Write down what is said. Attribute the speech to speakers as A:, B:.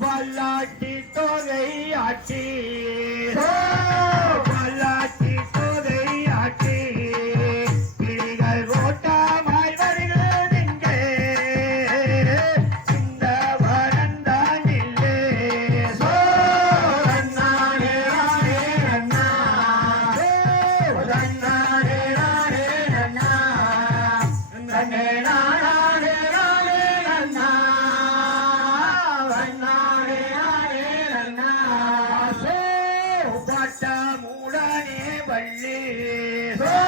A: வல்லாட்டி தொகை ஆட்டி
B: palle ho